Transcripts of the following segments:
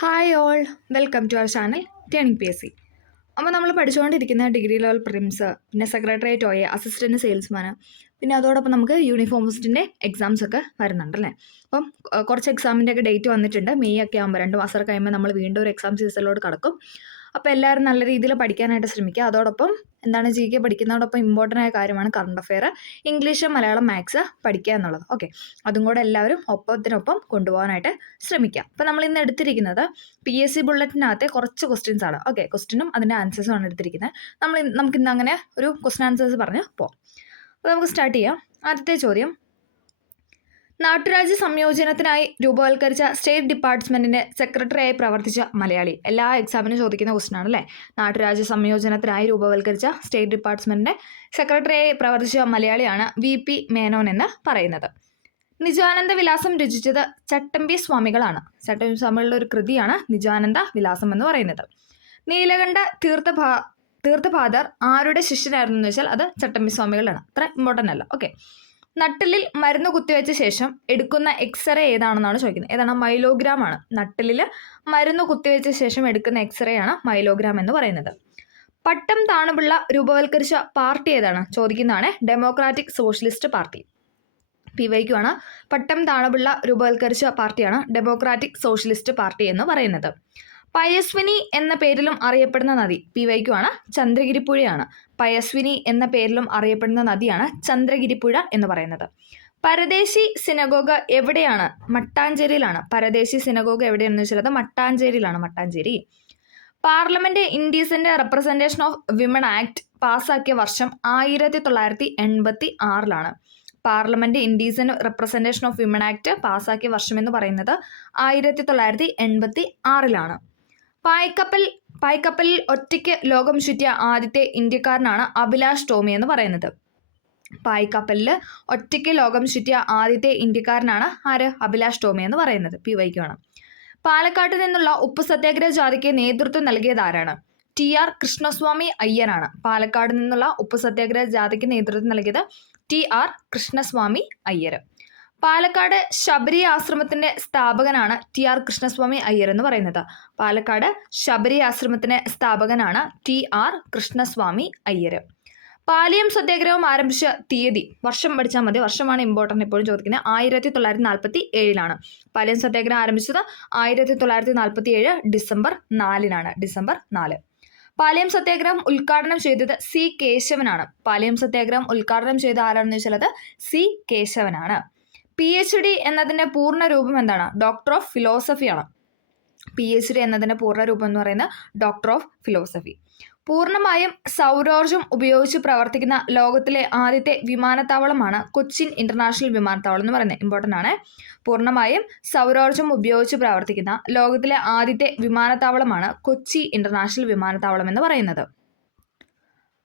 Hi all, welcome to our channel turning P S C. അപ്പോൾ നമ്മൾ പഠിച്ചുകൊണ്ടിരിക്കുന്ന degree level prelims, പിന്നെ secretariat OA, assistant salesman, പിന്നെ അതോടൊപ്പം നമുക്ക് യൂണിഫോമിസ്റ്റിൻ്റെ എക്സാംസ് ഒക്കെ വരുന്നുണ്ടല്ലേ. അപ്പം കുറച്ച് എക്സാമിൻ്റെ ഒക്കെ ഡേറ്റ് വന്നിട്ടുണ്ട്. മെയ് ഒക്കെ ആകുമ്പോൾ 2 മാസം കഴിയുമ്പോൾ നമ്മൾ വീണ്ടും ഒരു എക്സാം സീസണിലോട്ട് കടക്കും. അപ്പോൾ എല്ലാവരും നല്ല രീതിയിൽ പഠിക്കാനായിട്ട് ശ്രമിക്കുക. അതോടൊപ്പം എന്താണ് GK പഠിക്കുന്നതോടൊപ്പം ഇമ്പോർട്ടൻ്റ് ആയ കാര്യമാണ് current affair, English, Malayalam, maths പഠിക്കുക എന്നുള്ളത്. ഓക്കെ, അതും കൂടെ എല്ലാവരും ഒപ്പത്തിനൊപ്പം കൊണ്ടുപോകാനായിട്ട് ശ്രമിക്കുക. അപ്പോൾ നമ്മൾ ഇന്ന് എടുത്തിരിക്കുന്നത് PSC ബുള്ളറ്റിനകത്തെ കുറച്ച് ക്വസ്റ്റ്യൻസ് ആണ്. ഓക്കെ, ക്വസ്റ്റ്യനും അതിൻ്റെ ആൻസേഴ്സും ആണ് എടുത്തിരിക്കുന്നത്. നമുക്കിന്ന് അങ്ങനെ ഒരു ക്വസ്റ്റ്യൻ ആൻസേഴ്സ് പറഞ്ഞ് പോകാം. അപ്പോൾ നമുക്ക് സ്റ്റാർട്ട് ചെയ്യാം. ആദ്യത്തെ ചോദ്യം: നാട്ടുരാജ്യ സംയോജനത്തിനായി രൂപവൽക്കരിച്ച സ്റ്റേറ്റ് ഡിപ്പാർട്ട്മെന്റിന്റെ സെക്രട്ടറിയായി പ്രവർത്തിച്ച മലയാളി. എല്ലാ എക്സാമിനും ചോദിക്കുന്ന ക്വസ്റ്റൻ ആണ് അല്ലേ. നാട്ടുരാജ്യ സംയോജനത്തിനായി രൂപവൽക്കരിച്ച സ്റ്റേറ്റ് ഡിപ്പാർട്ട്മെന്റിന്റെ സെക്രട്ടറിയായി പ്രവർത്തിച്ച മലയാളിയാണ് VP മേനോൻ എന്ന് പറയുന്നത്. നിജാനന്ദ വിലാസം രചിച്ചത് ചട്ടമ്പി സ്വാമികളാണ്. ചട്ടമ്പി സ്വാമികളുടെ ഒരു കൃതിയാണ് നിജാനന്ദ വിലാസം എന്ന് പറയുന്നത്. നീലകണ്ഠ തീർത്ഥപാദർ ആരുടെ ശിഷ്യനായിരുന്നു എന്ന് വെച്ചാൽ അത് ചട്ടമ്പി സ്വാമികളാണ്. അത്ര ഇമ്പോർട്ടൻ്റ് അല്ല. ഓക്കെ, നട്ടിലിൽ മരുന്ന് കുത്തിവെച്ച ശേഷം എടുക്കുന്ന എക്സ്റേ ഏതാണെന്നാണ് ചോദിക്കുന്നത്. ഏതാണ്? മൈലോഗ്രാം ആണ്. നട്ടിലിൽ മരുന്ന് കുത്തിവെച്ച ശേഷം എടുക്കുന്ന എക്സ്റേ ആണ് മൈലോഗ്രാം എന്ന് പറയുന്നത്. പട്ടം താണുപിള്ള രൂപവൽക്കരിച്ച പാർട്ടി ഏതാണ് ചോദിക്കുന്നതാണ്. Democratic socialist party. PYQ ആണ്. പട്ടം താണുപിള്ള രൂപവൽക്കരിച്ച പാർട്ടിയാണ് ഡെമോക്രാറ്റിക് സോഷ്യലിസ്റ്റ് പാർട്ടി എന്ന് പറയുന്നത്. പയസ്വിനി എന്ന പേരിലും അറിയപ്പെടുന്ന നദി. PYQ ആണ്. ചന്ദ്രഗിരിപ്പുഴയാണ്. പയസ്വിനി എന്ന പേരിലും അറിയപ്പെടുന്ന നദിയാണ് ചന്ദ്രഗിരിപ്പുഴ എന്ന് പറയുന്നത്. പരദേശി സിനഗോഗ് എവിടെയാണ്? മട്ടാഞ്ചേരിയിലാണ്. പരദേശി സിനഗോഗ് എവിടെയാണെന്ന് വെച്ചാൽ അത് മട്ടാഞ്ചേരിയിലാണ്. മട്ടാഞ്ചേരി. പാർലമെന്റ് ഇൻഡീസിന്റെ റെപ്രസെന്റേഷൻ ഓഫ് വിമൺ ആക്ട് പാസ്സാക്കിയ വർഷം 1986 പാർലമെന്റ് ഇൻഡീസിന് റെപ്രസെന്റേഷൻ ഓഫ് വിമൺ ആക്ട് പാസ്സാക്കിയ വർഷം എന്ന് പറയുന്നത് 1986. പായ്ക്കപ്പലിൽ ഒറ്റയ്ക്ക് ലോകം ചുറ്റിയ ആദ്യത്തെ ഇന്ത്യക്കാരനാണ് അഭിലാഷ് ടോമി എന്ന് പറയുന്നത്. പായ്ക്കപ്പലിൽ ഒറ്റയ്ക്ക് ലോകം ചുറ്റിയ ആദ്യത്തെ ഇന്ത്യക്കാരനാണ് ആര്? അഭിലാഷ് ടോമി എന്ന് പറയുന്നത്. PYQ ആണ്. പാലക്കാട്ട് നിന്നുള്ള ഉപ്പ് സത്യാഗ്രഹ ജാഥയ്ക്ക് നേതൃത്വം നൽകിയത് ആരാണ്? TR കൃഷ്ണസ്വാമി അയ്യരാണ്. പാലക്കാട് നിന്നുള്ള ഉപ്പ് സത്യാഗ്രഹ ജാഥയ്ക്ക് നേതൃത്വം നൽകിയത് TR കൃഷ്ണസ്വാമി അയ്യർ. പാലക്കാട് ശബരി ആശ്രമത്തിന്റെ സ്ഥാപകനാണ് TR കൃഷ്ണസ്വാമി അയ്യർ എന്ന് പറയുന്നത്. പാലക്കാട് ശബരി ആശ്രമത്തിന്റെ സ്ഥാപകനാണ് TR കൃഷ്ണസ്വാമി അയ്യർ. പാലിയം സത്യാഗ്രഹം ആരംഭിച്ച തീയതി, വർഷം പഠിച്ചാൽ മതി, വർഷമാണ് ഇമ്പോർട്ടൻ്റ് എപ്പോഴും ചോദിക്കുന്നത്. 1947 പാലിയം സത്യാഗ്രഹം ആരംഭിച്ചത് 1947 ഡിസംബർ 4. ഡിസംബർ 4. പാലിയം സത്യാഗ്രഹം ഉദ്ഘാടനം ചെയ്തത് C കേശവനാണ്. പാലിയം സത്യാഗ്രഹം ഉദ്ഘാടനം ചെയ്ത ആരാണെന്ന് വെച്ചാൽ അത് C കേശവനാണ്. PhD എന്നതിൻ്റെ പൂർണ്ണ രൂപം എന്താണ്? ഡോക്ടർ ഓഫ് ഫിലോസഫി ആണ്. PhD എന്നതിൻ്റെ പൂർണ്ണ രൂപം എന്ന് പറയുന്നത് ഡോക്ടർ ഓഫ് ഫിലോസഫി. പൂർണ്ണമായും സൗരോർജ്ജം ഉപയോഗിച്ച് പ്രവർത്തിക്കുന്ന ലോകത്തിലെ ആദ്യത്തെ വിമാനത്താവളമാണ് കൊച്ചിൻ ഇന്റർനാഷണൽ വിമാനത്താവളം എന്ന് പറയുന്നത്. ഇമ്പോർട്ടൻ്റ് ആണ്. പൂർണ്ണമായും സൗരോർജ്ജം ഉപയോഗിച്ച് പ്രവർത്തിക്കുന്ന ലോകത്തിലെ ആദ്യത്തെ വിമാനത്താവളമാണ് കൊച്ചി ഇന്റർനാഷണൽ വിമാനത്താവളം എന്ന് പറയുന്നത്.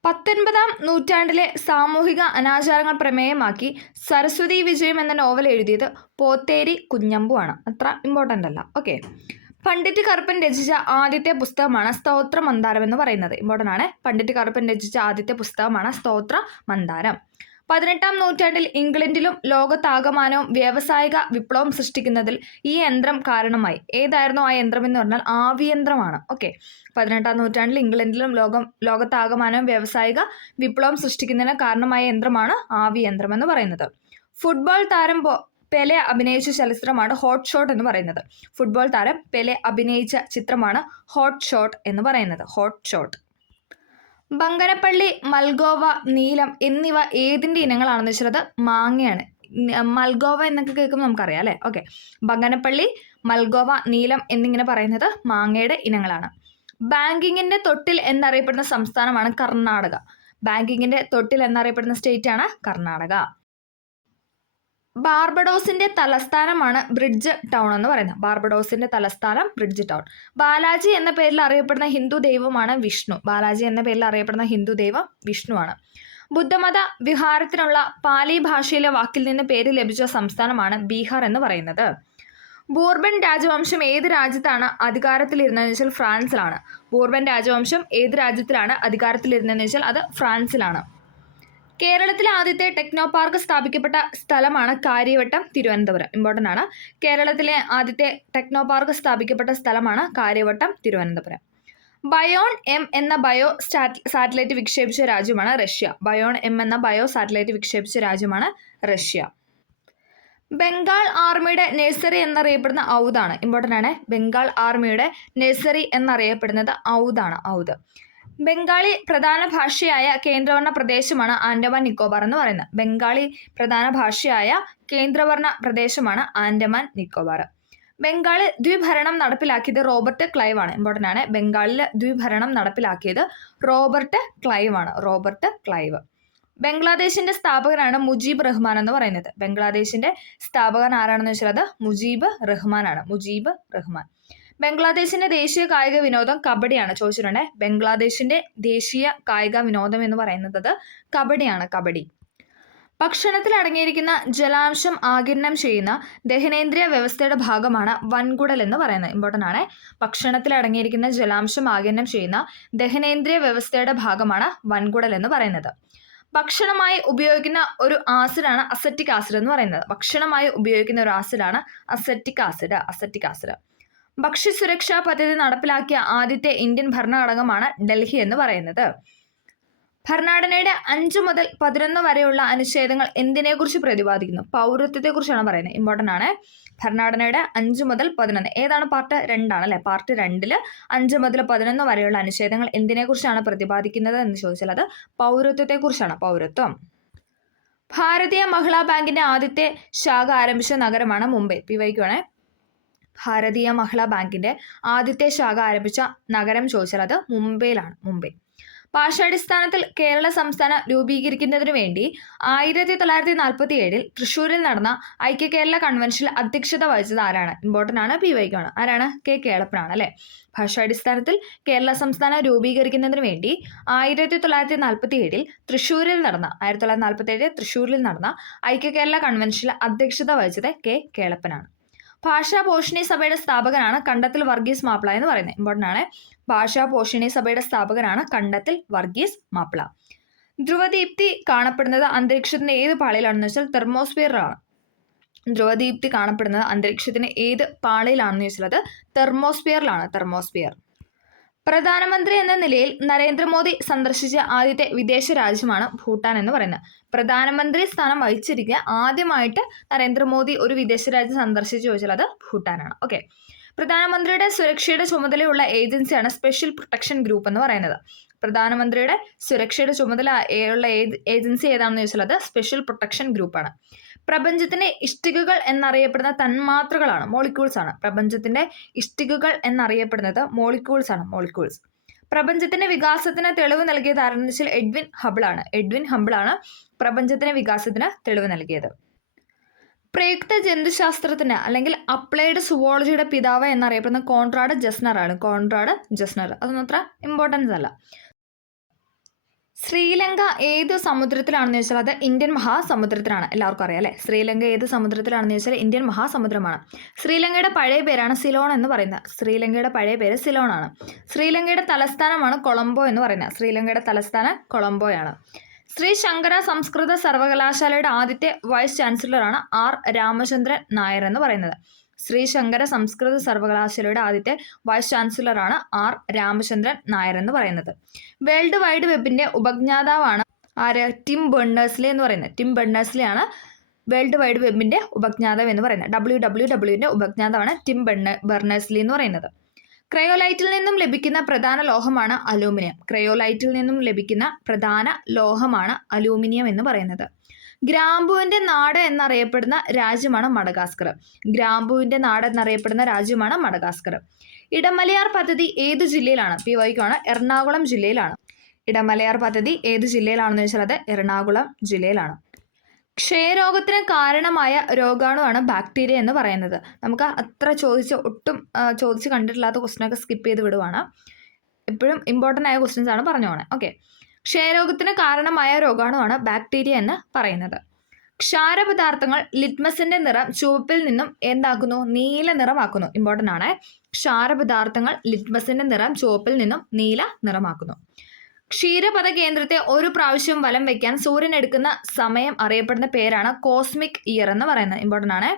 19-ാം നൂറ്റാണ്ടിലെ സാമൂഹിക അനാചാരങ്ങൾ പ്രമേയമാക്കി സരസ്വതി വിജയം എന്ന നോവൽ എഴുതിയത് പോത്തേരി കുഞ്ഞമ്പു ആണ്. അത്ര ഇമ്പോർട്ടൻ്റ് അല്ല. ഓക്കെ, പണ്ഡിറ്റ് കറുപ്പൻ രചിച്ച ആദ്യത്തെ പുസ്തകമാണ് സ്തോത്ര മന്ദാരം എന്ന് പറയുന്നത്. ഇമ്പോർട്ടൻ്റ് ആണ്. പണ്ഡിറ്റ് കറുപ്പൻ രചിച്ച ആദ്യത്തെ പുസ്തകമാണ് സ്തോത്ര മന്ദാരം. 18-ാം നൂറ്റാണ്ടിൽ ഇംഗ്ലണ്ടിലും ലോകത്താകമാനവും വ്യാവസായിക വിപ്ലവം സൃഷ്ടിക്കുന്നതിൽ ഈ യന്ത്രം കാരണമായി. ഏതായിരുന്നു ആ യന്ത്രം എന്ന് പറഞ്ഞാൽ ആവിയന്ത്രമാണ്. ഓക്കെ, 18-ാം നൂറ്റാണ്ടിൽ ഇംഗ്ലണ്ടിലും ലോകത്താകമാനവും വ്യാവസായിക വിപ്ലവം സൃഷ്ടിക്കുന്നതിന് കാരണമായ യന്ത്രമാണ് ആവിയന്ത്രം എന്ന് പറയുന്നത്. ഫുട്ബോൾ താരം പെലെ അഭിനയിച്ച ചലച്ചിത്രമാണ് ഹോട്ട് ഷോട്ട് എന്ന് പറയുന്നത്. ഫുട്ബോൾ താരം പെലെ അഭിനയിച്ച ചിത്രമാണ് ഹോട്ട് ഷോട്ട് എന്ന് പറയുന്നത്. Hot shot. ബങ്കരപ്പള്ളി, മൽഗോവ, നീലം എന്നിവ ഏതിൻ്റെ ഇനങ്ങളാണെന്ന് വെച്ചാൽ അത് മാങ്ങയാണ്. മൽഗോവ എന്നൊക്കെ കേൾക്കുമ്പോൾ നമുക്കറിയാം അല്ലേ. ഓക്കെ, ബങ്കരപ്പള്ളി, മൽഗോവ, നീലം എന്നിങ്ങനെ പറയുന്നത് മാങ്ങയുടെ ഇനങ്ങളാണ്. ബാങ്കിങ്ങിൻ്റെ തൊട്ടിൽ എന്നറിയപ്പെടുന്ന സംസ്ഥാനമാണ് കർണാടക. ബാങ്കിങ്ങിൻ്റെ തൊട്ടിൽ എന്നറിയപ്പെടുന്ന സ്റ്റേറ്റ് ആണ് കർണാടക. ബാർബഡോസിന്റെ തലസ്ഥാനമാണ് ബ്രിഡ്ജ് ടൗൺ എന്ന് പറയുന്നത്. ബാർബഡോസിന്റെ തലസ്ഥാനം ബ്രിഡ്ജ് ടൗൺ. ബാലാജി എന്ന പേരിൽ അറിയപ്പെടുന്ന ഹിന്ദു ദൈവമാണ് വിഷ്ണു. ബാലാജി എന്ന പേരിൽ അറിയപ്പെടുന്ന ഹിന്ദു ദൈവം വിഷ്ണുവാണ്. ബുദ്ധമത വിഹാരത്തിനുള്ള പാലി ഭാഷയിലെ വാക്കിൽ നിന്ന് പേര് ലഭിച്ച സംസ്ഥാനമാണ് ബീഹാർ എന്ന് പറയുന്നത്. ബൂർബൻ രാജവംശം ഏത് രാജ്യത്താണ് അധികാരത്തിലിരുന്നതെന്ന് വെച്ചാൽ ഫ്രാൻസിലാണ്. ബൂർബൻ രാജവംശം ഏത് രാജ്യത്തിലാണ് അധികാരത്തിലിരുന്നതെന്ന് വെച്ചാൽ അത് ഫ്രാൻസിലാണ്. കേരളത്തിലെ ആദ്യത്തെ ടെക്നോ പാർക്ക് സ്ഥാപിക്കപ്പെട്ട സ്ഥലമാണ് കാര്യവട്ടം, തിരുവനന്തപുരം. ഇമ്പോർട്ടൻ്റ് ആണ്. കേരളത്തിലെ ആദ്യത്തെ ടെക്നോ പാർക്ക് സ്ഥാപിക്കപ്പെട്ട സ്ഥലമാണ് കാര്യവട്ടം, തിരുവനന്തപുരം. ബയോൺ എം എന്ന ബയോ സാറ്റലൈറ്റ് വിക്ഷേപിച്ച രാജ്യമാണ് റഷ്യ. ബയോൺ എം എന്ന ബയോ സാറ്റലൈറ്റ് വിക്ഷേപിച്ച രാജ്യമാണ് റഷ്യ. ബംഗാൾ ആർമിയുടെ നഴ്സറി എന്നറിയപ്പെടുന്ന ഔദാണ്. ഇമ്പോർട്ടൻ്റ് ആണ്. ബംഗാൾ ആർമിയുടെ നഴ്സറി എന്നറിയപ്പെടുന്നത് ഔദാണ്. ഔദ്. ബംഗാളി പ്രധാന ഭാഷയായ കേന്ദ്രവർണ്ണ പ്രദേശമാണ് ആൻഡമാൻ നിക്കോബാർ എന്ന് പറയുന്നത്. ബംഗാളി പ്രധാന ഭാഷയായ കേന്ദ്രവർണ്ണ പ്രദേശമാണ് ആൻഡമാൻ നിക്കോബാർ. ബംഗാളിൽ ദ്വിഭരണം നടപ്പിലാക്കിയത് റോബർട്ട് ക്ലൈവ് ആണ്. ഇമ്പോർട്ടൻ്റ് ആണ്. ബംഗാളിൽ ദ്വിഭരണം നടപ്പിലാക്കിയത് റോബർട്ട് ക്ലൈവ് ആണ്. Robert Clive. ബംഗ്ലാദേശിന്റെ സ്ഥാപകനാണ് മുജീബ് റഹ്മാൻ എന്ന് പറയുന്നത്. ബംഗ്ലാദേശിന്റെ സ്ഥാപകൻ ആരാണെന്ന് വെച്ചാൽ അത് മുജീബ് റഹ്മാൻ ആണ്. മുജീബ് റഹ്മാൻ. ബംഗ്ലാദേശിന്റെ ദേശീയ കായിക വിനോദം കബഡിയാണ്. ചോദിച്ചിട്ടുണ്ട്. ബംഗ്ലാദേശിന്റെ ദേശീയ കായിക വിനോദം എന്ന് പറയുന്നത് കബഡിയാണ്. കബഡി. ഭക്ഷണത്തിൽ അടങ്ങിയിരിക്കുന്ന ജലാംശം ആഗിരണം ചെയ്യുന്ന ദഹനേന്ദ്രിയ വ്യവസ്ഥയുടെ ഭാഗമാണ് വൻകുടൽ എന്ന് പറയുന്നത്. ഇമ്പോർട്ടൻ്റ് ആണ്. ഭക്ഷണത്തിൽ അടങ്ങിയിരിക്കുന്ന ജലാംശം ആഗിരണം ചെയ്യുന്ന ദഹനേന്ദ്രിയ വ്യവസ്ഥയുടെ ഭാഗമാണ് വൻകുടൽ എന്ന് പറയുന്നത്. ഭക്ഷണമായി ഉപയോഗിക്കുന്ന ഒരു ആസിഡാണ് അസറ്റിക് ആസിഡ് എന്ന് പറയുന്നത്. ഭക്ഷണമായി ഉപയോഗിക്കുന്ന ഒരു ആസിഡാണ് അസറ്റിക് ആസിഡ്. Acetic acid. ഭക്ഷ്യസുരക്ഷാ പദ്ധതി നടപ്പിലാക്കിയ ആദ്യത്തെ ഇന്ത്യൻ ഭരണഘടകമാണ് ഡൽഹി എന്ന് പറയുന്നത്. ഭരണഘടനയുടെ 5 മുതൽ 11 വരെയുള്ള അനുച്ഛേദങ്ങൾ എന്തിനെക്കുറിച്ച് പ്രതിപാദിക്കുന്നു? പൗരത്വത്തെക്കുറിച്ചാണ് പറയുന്നത്. ഇമ്പോർട്ടൻ്റ് ആണ്. ഭരണഘടനയുടെ 5 മുതൽ 11. ഏതാണ്? പാർട്ട് 2 ആണ് അല്ലേ? പാർട്ട് 2 5 മുതൽ 11 വരെയുള്ള അനുച്ഛേദങ്ങൾ എന്തിനെക്കുറിച്ചാണ് പ്രതിപാദിക്കുന്നത് എന്ന് ചോദിച്ചാൽ അത് പൗരത്വത്തെക്കുറിച്ചാണ്. പൗരത്വം. ഭാരതീയ മഹിളാ ബാങ്കിന്റെ ആദ്യത്തെ ശാഖ ആരംഭിച്ച നഗരമാണ് മുംബൈ. പിവൈക്കുവാണ്. ഭാരതീയ മഹിളാ ബാങ്കിന്റെ ആദ്യത്തെ ശാഖ ആരംഭിച്ച നഗരം ചോദിച്ചാൽ അത് മുംബൈയിലാണ്. മുംബൈ. ഭാഷാടിസ്ഥാനത്തിൽ കേരള സംസ്ഥാനം രൂപീകരിക്കുന്നതിനു വേണ്ടി 1947 തൃശ്ശൂരിൽ നടന്ന ഐക്യ കേരള കൺവെൻഷനിൽ അധ്യക്ഷത വഹിച്ചത് ആരാണ്? ഇമ്പോർട്ടൻ്റ് ആണ്. PYക്കാണ്. ആരാണ്? കെ കേളപ്പനാണ് അല്ലേ? ഭാഷാടിസ്ഥാനത്തിൽ കേരള സംസ്ഥാനം രൂപീകരിക്കുന്നതിന് വേണ്ടി 1947 തൃശ്ശൂരിൽ നടന്ന 1947 തൃശ്ശൂരിൽ നടന്ന ഐക്യ കേരള കൺവെൻഷനിൽ അധ്യക്ഷത വഹിച്ചത് കെ കേളപ്പനാണ്. ഭാഷാ പോഷിണി സഭയുടെ സ്ഥാപകനാണ് കണ്ടത്തിൽ വർഗീസ് മാപ്പിള എന്ന് പറയുന്നത്. ഇമ്പോർട്ടൻ്റ് ആണ്. ഭാഷാ പോഷിണി സഭയുടെ സ്ഥാപകനാണ് കണ്ടത്തിൽ വർഗീസ് മാപ്പിള. ധ്രുവദീപ്തി കാണപ്പെടുന്നത് അന്തരീക്ഷത്തിന്റെ ഏത് പാളിയിലാണെന്ന് വെച്ചാൽ തെർമോസ്ഫിയറിലാണ്. ധ്രുവദീപ്തി കാണപ്പെടുന്നത് അന്തരീക്ഷത്തിന്റെ ഏത് പാളിയിലാണെന്ന് ചോദിച്ചാൽ അത് തെർമോസ്ഫിയറിലാണ്. തെർമോസ്ഫിയർ. പ്രധാനമന്ത്രി എന്ന നിലയിൽ നരേന്ദ്രമോദി സന്ദർശിച്ച ആദ്യത്തെ വിദേശ രാജ്യമാണ് ഭൂട്ടാൻ എന്ന് പറയുന്നത്. പ്രധാനമന്ത്രി സ്ഥാനം വഹിച്ചിരിക്കുക ആദ്യമായിട്ട് നരേന്ദ്രമോദി ഒരു വിദേശ രാജ്യം സന്ദർശിച്ചു ചോദിച്ചാൽ അത് ഭൂട്ടാനാണ്. ഓക്കെ. പ്രധാനമന്ത്രിയുടെ സുരക്ഷയുടെ ചുമതലയുള്ള ഏജൻസിയാണ് സ്പെഷ്യൽ പ്രൊട്ടക്ഷൻ ഗ്രൂപ്പ് എന്ന് പറയുന്നത്. പ്രധാനമന്ത്രിയുടെ സുരക്ഷയുടെ ചുമതലയുള്ള ഏജൻസി ഏതാണെന്ന് ചോദിച്ചാൽ അത് സ്പെഷ്യൽ പ്രൊട്ടക്ഷൻ ഗ്രൂപ്പാണ്. പ്രപഞ്ചത്തിന്റെ ഇഷ്ടികകൾ എന്നറിയപ്പെടുന്ന തന്മാത്രകളാണ്, മോളിക്യൂൾസ് ആണ്. പ്രപഞ്ചത്തിന്റെ ഇഷ്ടികകൾ എന്നറിയപ്പെടുന്നത് മോളിക്യൂൾസ് ആണ്. മോളിക്യൂൾസ്. പ്രപഞ്ചത്തിന്റെ വികാസത്തിന് തെളിവ് നൽകിയത് ആരെന്ന് വെച്ചാൽ എഡ്വിൻ ഹബിൾ ആണ്. എഡ്വിൻ ഹബിൾ ആണ് പ്രപഞ്ചത്തിന്റെ വികാസത്തിന് തെളിവ് നൽകിയത്. പ്രയുക്ത ജന്തുശാസ്ത്രത്തിന് അല്ലെങ്കിൽ അപ്ലൈഡ് സുവോളജിയുടെ പിതാവ് എന്നറിയപ്പെടുന്ന കോൺറാഡ് ജസ്നർ ആണ്. Conrad Gesner. അതൊന്നും അത്ര ഇമ്പോർട്ടൻസ് അല്ല. ശ്രീലങ്ക ഏത് സമുദ്രത്തിലാണെന്ന് ചോദിച്ചാൽ അത് ഇന്ത്യൻ മഹാസമുദ്രത്തിലാണ്. എല്ലാവർക്കും അറിയാം അല്ലേ? ശ്രീലങ്ക ഏത് സമുദ്രത്തിലാണെന്ന് ചോദിച്ചാൽ ഇന്ത്യൻ മഹാസമുദ്രമാണ്. ശ്രീലങ്കയുടെ പഴയ പേരാണ് സിലോൺ എന്ന് പറയുന്നത്. ശ്രീലങ്കയുടെ പഴയ പേര് സിലോൺ ആണ്. ശ്രീലങ്കയുടെ തലസ്ഥാനമാണ് കൊളംബോ എന്ന് പറയുന്നത്. ശ്രീലങ്കയുടെ തലസ്ഥാനം കൊളംബോയാണ്. ശ്രീ ശങ്കര സംസ്കൃത സർവകലാശാലയുടെ ആദ്യത്തെ വൈസ് ചാൻസലറാണ് ആർ രാമചന്ദ്രൻ നായർ എന്ന് പറയുന്നത്. ശ്രീ ശങ്കര സംസ്കൃത സർവകലാശാലയുടെ ആദ്യത്തെ വൈസ് ചാൻസലറാണ് ആർ രാമചന്ദ്രൻ നായർ എന്ന് പറയുന്നത്. വേൾഡ് വൈഡ് വെബിന്റെ ഉപജ്ഞാതാവാണ് ആര്? ടിം ബെർണേഴ്സ്ലി എന്ന് പറയുന്നത്. ടിം ബെർണേഴ്സ്ലി ആണ് വേൾഡ് വൈഡ് വെബിന്റെ ഉപജ്ഞാതാവ് എന്ന് പറയുന്നത്. WWWന്റെ ഉപജ്ഞാതാവാണ് ടിം ബെർണേഴ്സ്ലി എന്ന് പറയുന്നത്. ക്രയോലൈറ്റിൽ നിന്നും ലഭിക്കുന്ന പ്രധാന ലോഹമാണ് അലൂമിനിയം. ക്രയോലൈറ്റിൽ നിന്നും ലഭിക്കുന്ന പ്രധാന ലോഹമാണ് അലൂമിനിയം എന്ന് പറയുന്നത്. ഗ്രാമ്പുവിന്റെ നാട് എന്നറിയപ്പെടുന്ന രാജ്യമാണ് മഡഗാസ്കർ. ഗ്രാമ്പുവിന്റെ നാട് എന്നറിയപ്പെടുന്ന രാജ്യമാണ് മഡഗാസ്കർ. ഇടമലയാർ പദ്ധതി ഏത് ജില്ലയിലാണ്? PYക്കാണ്. എറണാകുളം ജില്ലയിലാണ്. ഇടമലയാർ പദ്ധതി ഏത് ജില്ലയിലാണെന്ന് ചോദിച്ചാൽ അത് എറണാകുളം ജില്ലയിലാണ്. ക്ഷയരോഗത്തിന് കാരണമായ രോഗാണുവാണ് ബാക്ടീരിയ എന്ന് പറയുന്നത്. നമുക്ക് അത്ര ചോദിച്ച് കണ്ടിട്ടില്ലാത്ത ക്വസ്റ്റ്യനൊക്കെ സ്കിപ്പ് ചെയ്ത് വിടുവാണ്. എപ്പോഴും ഇമ്പോർട്ടൻ്റ് ആയ ക്വസ്റ്റ്യൻസ് ആണ് പറഞ്ഞു പോണേ. ഓക്കെ. ക്ഷയരോഗത്തിന് കാരണമായ രോഗാണുവാണ് ബാക്ടീരിയ എന്ന് പറയുന്നത്. ക്ഷാരപദാർത്ഥങ്ങൾ ലിറ്റ്മസിന്റെ നിറം ചുവപ്പിൽ നിന്നും എന്താക്കുന്നു? നീല നിറമാക്കുന്നു. ഇമ്പോർട്ടൻ്റ് ആണ്. ക്ഷാരപദാർത്ഥങ്ങൾ ലിറ്റ്മസിന്റെ നിറം ചുവപ്പിൽ നിന്നും നീല നിറമാക്കുന്നു. ക്ഷീരപഥ കേന്ദ്രത്തെ ഒരു പ്രാവശ്യം വലം വയ്ക്കാൻ സൂര്യൻ എടുക്കുന്ന സമയം അറിയപ്പെടുന്ന പേരാണ് കോസ്മിക് ഇയർ എന്ന് പറയുന്നത്. ഇമ്പോർട്ടൻ്റ് ആണ്.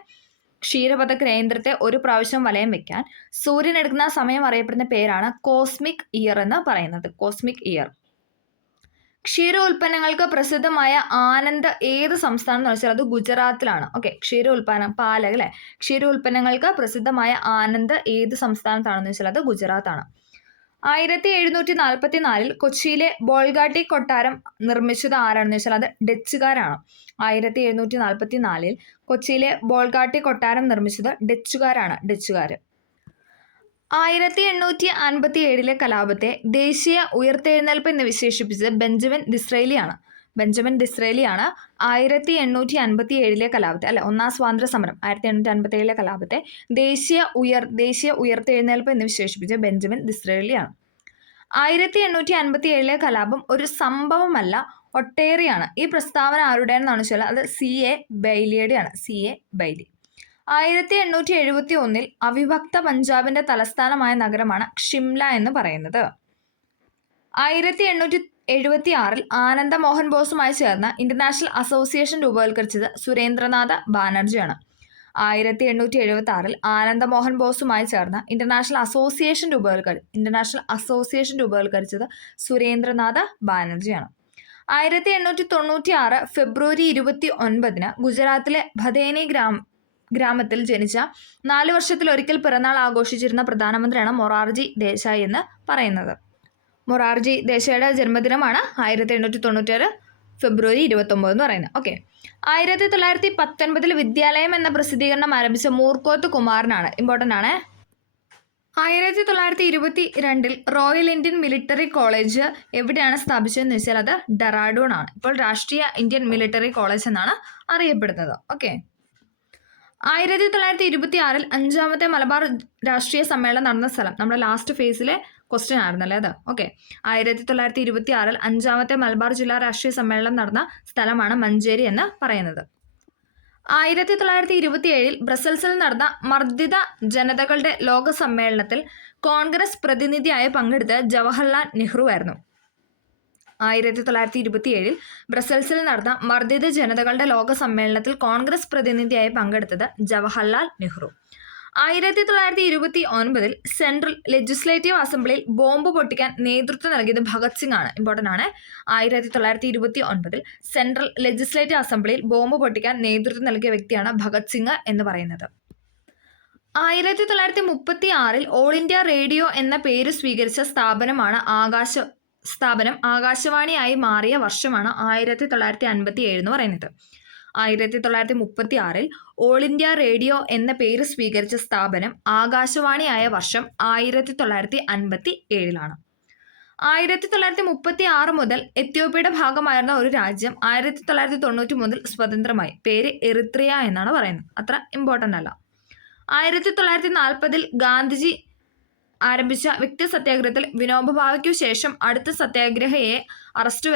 ക്ഷീരപഥ കേന്ദ്രത്തെ ഒരു പ്രാവശ്യം വലയം വെക്കാൻ സൂര്യൻ എടുക്കുന്ന സമയം അറിയപ്പെടുന്ന പേരാണ് കോസ്മിക് ഇയർ എന്ന് പറയുന്നത്. Cosmic year. ക്ഷീരോൽപ്പന്നങ്ങൾക്ക് പ്രസിദ്ധമായ ആനന്ദ് ഏത് സംസ്ഥാനം എന്ന് വെച്ചാൽ അത് ഗുജറാത്തിലാണ്. ഓക്കെ, ക്ഷീരോൽപ്പന്നം പാല് അല്ലേ. ക്ഷീരോൽപ്പന്നങ്ങൾക്ക് പ്രസിദ്ധമായ ആനന്ദ് ഏത് സംസ്ഥാനത്താണെന്ന് വെച്ചാൽ അത് ഗുജറാത്താണ്. 1744 കൊച്ചിയിലെ ബോൾഗാട്ടി കൊട്ടാരം നിർമ്മിച്ചത് ആരാണെന്ന് വെച്ചാൽ അത് ഡച്ചുകാരാണ്. 1744 കൊച്ചിയിലെ ബോൾഗാട്ടി കൊട്ടാരം നിർമ്മിച്ചത് ഡച്ചുകാരാണ്. ഡച്ചുകാർ. 1857 കലാപത്തെ ദേശീയ ഉയർത്തെഴുന്നേൽപ്പ് എന്ന് വിശേഷിപ്പിച്ചത് ബെഞ്ചമിൻ ഡിസ്രേലിയാണ്. ബെഞ്ചമിൻ ഡിസ്രേലിയാണ് 1857 കലാപത്തെ, അല്ലെ ഒന്നാം സ്വാതന്ത്ര്യ സമരം 1857 കലാപത്തെ ദേശീയ ഉയർത്തെഴുന്നേൽപ്പ് എന്ന് വിശേഷിപ്പിച്ച ബെഞ്ചമിൻ ഡിസ്രേലിയാണ്. 1857 കലാപം ഒരു സംഭവമല്ല, ഒട്ടേറെയാണ്. ഈ പ്രസ്താവന ആരുടെയാണെന്നാണ് വെച്ചാൽ അത് C.A. ബെയ്ലിയുടെയാണ്. C.A. ബെയ്ലി. 1871 അവിഭക്ത പഞ്ചാബിന്റെ തലസ്ഥാനമായ നഗരമാണ് ഷിംല എന്ന് പറയുന്നത്. 1876 ആനന്ദ മോഹൻ ബോസുമായി ചേർന്ന് ഇന്റർനാഷണൽ അസോസിയേഷൻ രൂപവൽക്കരിച്ചത് സുരേന്ദ്രനാഥ ബാനർജിയാണ്. 1876 ആനന്ദ മോഹൻ ബോസുമായി ചേർന്ന് ഇന്റർനാഷണൽ അസോസിയേഷൻ രൂപവൽക്കരിച്ചത് സുരേന്ദ്രനാഥ ബാനർജിയാണ്. 1896 ഫെബ്രുവരി 29 ഗുജറാത്തിലെ ഭദേനി ഗ്രാമത്തിൽ ജനിച്ച 4 വർഷത്തിലൊരിക്കൽ പിറന്നാൾ ആഘോഷിച്ചിരുന്ന പ്രധാനമന്ത്രിയാണ് മൊറാർജി ദേശായി എന്ന് പറയുന്നത്. മൊറാർജി ദേശായിയുടെ ജന്മദിനമാണ് 1896 ഫെബ്രുവരി 29 എന്ന് പറയുന്നത്. ഓക്കെ, 1919 വിദ്യാലയം എന്ന പ്രസിദ്ധീകരണം ആരംഭിച്ച മൂർക്കോത്ത് കുമാരനാണ്. ഇമ്പോർട്ടൻ്റ് ആണ്. 1922 റോയൽ ഇന്ത്യൻ മിലിറ്ററി കോളേജ് എവിടെയാണ് സ്ഥാപിച്ചതെന്ന് വെച്ചാൽ അത് ഡെറാഡൂൺ ആണ്. ഇപ്പോൾ രാഷ്ട്രീയ ഇന്ത്യൻ മിലിറ്ററി കോളേജ് എന്നാണ് അറിയപ്പെടുന്നത്. ഓക്കെ, 1926 5ാമത്തെ മലബാർ രാഷ്ട്രീയ സമ്മേളനം നടന്ന സ്ഥലം നമ്മുടെ ലാസ്റ്റ് ഫേസിലെ ക്വസ്റ്റ്യൻ ആയിരുന്നല്ലേ അത്. ഓക്കെ, 1926 5ാമത്തെ മലബാർ ജില്ലാ രാഷ്ട്രീയ സമ്മേളനം നടന്ന സ്ഥലമാണ് മഞ്ചേരി എന്ന് പറയുന്നത്. 1927 ബ്രസൽസിൽ നടന്ന മർദ്ദിത ജനതകളുടെ ലോക സമ്മേളനത്തിൽ കോൺഗ്രസ് പ്രതിനിധിയായി പങ്കെടുത്ത ജവഹർലാൽ നെഹ്റു ആയിരുന്നു. 1927 ബ്രസൽസിൽ നടന്ന മർദ്ദിത ജനതകളുടെ ലോക സമ്മേളനത്തിൽ കോൺഗ്രസ് പ്രതിനിധിയായി പങ്കെടുത്തത് ജവഹർലാൽ നെഹ്റു. 1929 സെൻട്രൽ ലെജിസ്ലേറ്റീവ് അസംബ്ലിയിൽ ബോംബ് പൊട്ടിക്കാൻ നേതൃത്വം നൽകിയത് ഭഗത് സിംഗ് ആണ്. ഇമ്പോർട്ടൻ്റ് ആണ്. 1929 സെൻട്രൽ ലെജിസ്ലേറ്റീവ് അസംബ്ലിയിൽ ബോംബ് പൊട്ടിക്കാൻ നേതൃത്വം നൽകിയ വ്യക്തിയാണ് ഭഗത് സിംഗ് എന്ന് പറയുന്നത്. 1936 ഓൾ ഇന്ത്യ റേഡിയോ എന്ന പേര് സ്വീകരിച്ച സ്ഥാപനം ആകാശവാണിയായി മാറിയ വർഷമാണ് 1957 എന്ന് പറയുന്നത്. 1936 ഓൾ ഇന്ത്യ റേഡിയോ എന്ന പേര് സ്വീകരിച്ച സ്ഥാപനം ആകാശവാണിയായ വർഷം 1957 1936 മുതൽ എത്യോപ്യയുടെ ഭാഗമായിരുന്ന ഒരു രാജ്യം 1990 മുതൽ സ്വതന്ത്രമായി. പേര് എറിത്രിയ എന്നാണ് പറയുന്നത്. അത്ര ഇമ്പോർട്ടൻ്റ് അല്ല. 1940 ഗാന്ധിജി ആരംഭിച്ച വ്യക്തി സത്യാഗ്രഹത്തിൽ വിനോബ ഭാവയ്ക്കു ശേഷം അടുത്ത സത്യാഗ്രഹിയെ അറസ്റ്റ്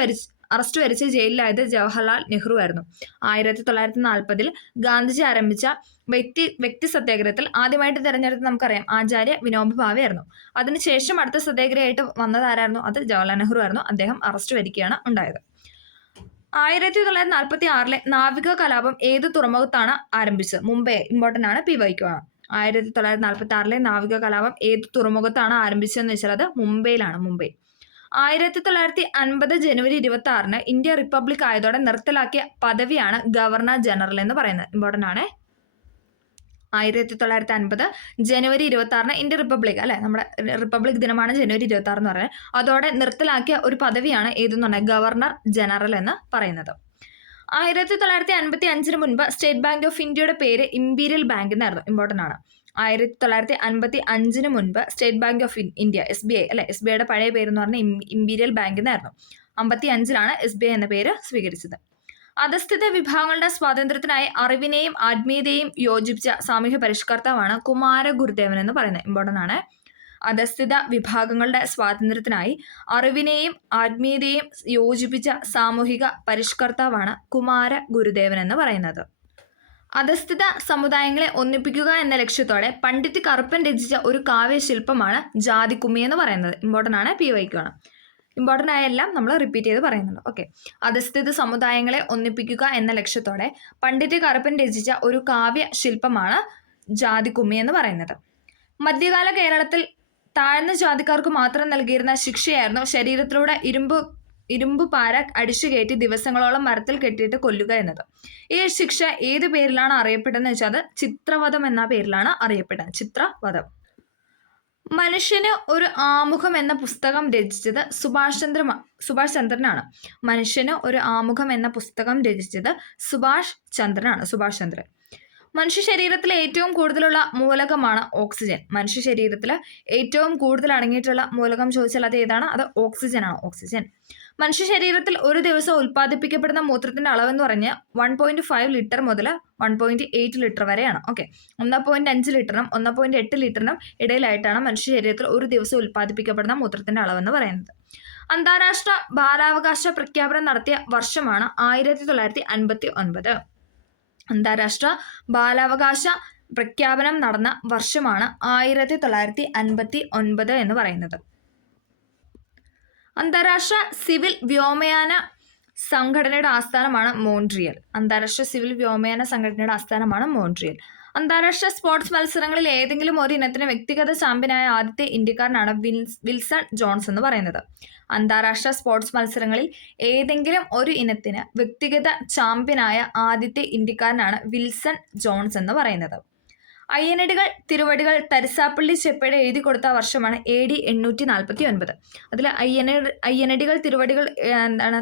വരിച്ച് ജയിലിലായത് ജവഹർലാൽ നെഹ്റു ആയിരുന്നു. 1940 ഗാന്ധിജി ആരംഭിച്ച വ്യക്തി സത്യാഗ്രഹത്തിൽ ആദ്യമായിട്ട് തിരഞ്ഞെടുത്ത് നമുക്കറിയാം ആചാര്യ വിനോബ ഭാവെ ആയിരുന്നു. അതിനുശേഷം അടുത്ത സത്യാഗ്രഹമായിട്ട് വന്നതാരായിരുന്നു? അത് ജവഹർലാൽ നെഹ്റു ആയിരുന്നു. അദ്ദേഹം അറസ്റ്റ് വരികയാണ് ഉണ്ടായത്. 1946 നാവിക കലാപം ഏത് തുറമുഖത്താണ് ആരംഭിച്ചത്? മുംബൈ. ഇമ്പോർട്ടൻ്റ് ആണ്. PYQ. 1946 നാവിക കലാപം ഏത് തുറമുഖത്താണ് ആരംഭിച്ചതെന്ന് വെച്ചാൽ അത് മുംബൈയിലാണ്. മുംബൈ. 1950 ജനുവരി 26 ഇന്ത്യ റിപ്പബ്ലിക് ആയതോടെ നിർത്തലാക്കിയ പദവിയാണ് ഗവർണർ ജനറൽ എന്ന് പറയുന്നത്. ഇമ്പോർട്ടൻ്റ് ആണ്. 1950 ജനുവരി 26 ഇന്ത്യ റിപ്പബ്ലിക്, അല്ലെ നമ്മുടെ റിപ്പബ്ലിക് ദിനമാണ് ജനുവരി 26 എന്ന് പറയുന്നത്. അതോടെ നിർത്തലാക്കിയ ഒരു പദവിയാണ് ഏതെന്ന് പറഞ്ഞാൽ ഗവർണർ ജനറൽ എന്ന് പറയുന്നത്. 1955 മുൻപ് സ്റ്റേറ്റ് ബാങ്ക് ഓഫ് ഇന്ത്യയുടെ പേര് ഇമ്പീരിയൽ ബാങ്ക് എന്നായിരുന്നു. ഇമ്പോർട്ടൻ്റ് ആണ്. 1955 മുൻപ് state bank of India SBI, അല്ലെ SBIയുടെ പഴയ പേര് എന്ന് പറഞ്ഞാൽ ഇമ്പീരിയൽ ബാങ്ക് എന്നായിരുന്നു. 1955 SBI എന്ന പേര് സ്വീകരിച്ചത്. അധസ്ഥിത വിഭാഗങ്ങളുടെ സ്വാതന്ത്ര്യത്തിനായി അറിവിനെയും ആത്മീയതയെയും യോജിപ്പിച്ച സാമൂഹ്യ പരിഷ്കർത്താവാണ് കുമാര ഗുരുദേവൻ എന്ന് പറയുന്നത്. ഇമ്പോർട്ടൻ്റ് ആണ്. അധസ്ഥിത വിഭാഗങ്ങളുടെ സ്വാതന്ത്ര്യത്തിനായി അറിവിനെയും ആത്മീയതയെയും യോജിപ്പിച്ച സാമൂഹിക പരിഷ്കർത്താവാണ് കുമാര ഗുരുദേവൻ എന്ന് പറയുന്നത്. അധസ്ഥിത സമുദായങ്ങളെ ഒന്നിപ്പിക്കുക എന്ന ലക്ഷ്യത്തോടെ പണ്ഡിറ്റ് കറുപ്പൻ രചിച്ച ഒരു കാവ്യശില്പമാണ് ജാതിക്കുമ്മി എന്ന് പറയുന്നത്. ഇമ്പോർട്ടൻ്റ് ആണ്. PYQ ആണ്. ഇമ്പോർട്ടൻ്റ് ആയ എല്ലാം നമ്മൾ റിപ്പീറ്റ് ചെയ്ത് പറയുന്നുണ്ട്. ഓക്കെ. അധസ്ഥിത സമുദായങ്ങളെ ഒന്നിപ്പിക്കുക എന്ന ലക്ഷ്യത്തോടെ പണ്ഡിറ്റ് കറുപ്പൻ രചിച്ച ഒരു കാവ്യ ശില്പമാണ് ജാതിക്കുമ്മി എന്ന് പറയുന്നത്. മധ്യകാല കേരളത്തിൽ താഴ്ന്ന ജാതിക്കാർക്ക് മാത്രം നൽകിയിരുന്ന ശിക്ഷയായിരുന്നു ശരീരത്തിലൂടെ ഇരുമ്പ് പാര അടിച്ചുകയറ്റി ദിവസങ്ങളോളം മരത്തിൽ കെട്ടിയിട്ട് കൊല്ലുക എന്നത്. ഈ ശിക്ഷ ഏത് പേരിലാണ് അറിയപ്പെട്ടതെന്ന് വെച്ചാൽ അത് ചിത്രവധം എന്ന പേരിലാണ് അറിയപ്പെടുന്നത്. ചിത്രവധം. മനുഷ്യന് ഒരു ആമുഖം എന്ന പുസ്തകം രചിച്ചത് സുഭാഷ് ചന്ദ്രനാണ്. മനുഷ്യന് ഒരു ആമുഖം എന്ന പുസ്തകം രചിച്ചത് സുഭാഷ് ചന്ദ്രൻ. മനുഷ്യ ശരീരത്തിൽ ഏറ്റവും കൂടുതലുള്ള മൂലകമാണ് ഓക്സിജൻ. മനുഷ്യ ശരീരത്തിൽ ഏറ്റവും കൂടുതൽ അടങ്ങിയിട്ടുള്ള മൂലകം ചോദിച്ചാൽ അത് ഏതാണ്? അത് ഓക്സിജൻ ആണ്. ഓക്സിജൻ. മനുഷ്യ ശരീരത്തിൽ ഒരു ദിവസം ഉൽപ്പാദിപ്പിക്കപ്പെടുന്ന മൂത്രത്തിന്റെ അളവെന്ന് പറഞ്ഞ് 1.5 ലിറ്റർ മുതൽ 1.8 ലിറ്റർ വരെയാണ്. ഓക്കെ. 1.5 ലിറ്ററിനും 1.8 ലിറ്ററിനും ഇടയിലായിട്ടാണ് മനുഷ്യ ശരീരത്തിൽ ഒരു ദിവസം ഉൽപ്പാദിപ്പിക്കപ്പെടുന്ന മൂത്രത്തിന്റെ അളവെന്ന് പറയുന്നത്. അന്താരാഷ്ട്ര ബാലാവകാശ പ്രഖ്യാപനം നടത്തിയ വർഷമാണ് 1959. അന്താരാഷ്ട്ര ബാലാവകാശ പ്രഖ്യാപനം നടന്ന വർഷമാണ് 1959 എന്ന് പറയുന്നത്. അന്താരാഷ്ട്ര സിവിൽ വ്യോമയാന സംഘടനയുടെ ആസ്ഥാനമാണ് മോൺട്രിയൽ. അന്താരാഷ്ട്ര സിവിൽ വ്യോമയാന സംഘടനയുടെ ആസ്ഥാനമാണ് മോൺട്രിയൽ. അന്താരാഷ്ട്ര സ്പോർട്സ് മത്സരങ്ങളിൽ ഏതെങ്കിലും ഒരു ഇനത്തിന് വ്യക്തിഗത ചാമ്പ്യനായ ആദ്യത്തെ ഇന്ത്യക്കാരനാണ് വിൽസൺ ജോൺസ് എന്ന് പറയുന്നത്. അന്താരാഷ്ട്ര സ്പോർട്സ് മത്സരങ്ങളിൽ ഏതെങ്കിലും ഒരു ഇനത്തിന് വ്യക്തിഗത ചാമ്പ്യനായ ആദ്യത്തെ ഇന്ത്യക്കാരനാണ് വിൽസൺ ജോൺസ് എന്ന് പറയുന്നത്. അയ്യനടികൾ തിരുവടികൾ തരിസാപ്പള്ളി ചെപ്പയുടെ എഴുതി കൊടുത്ത വർഷമാണ് AD 849. അതിൽ അയ്യനടികൾ തിരുവടികൾ എന്താണ്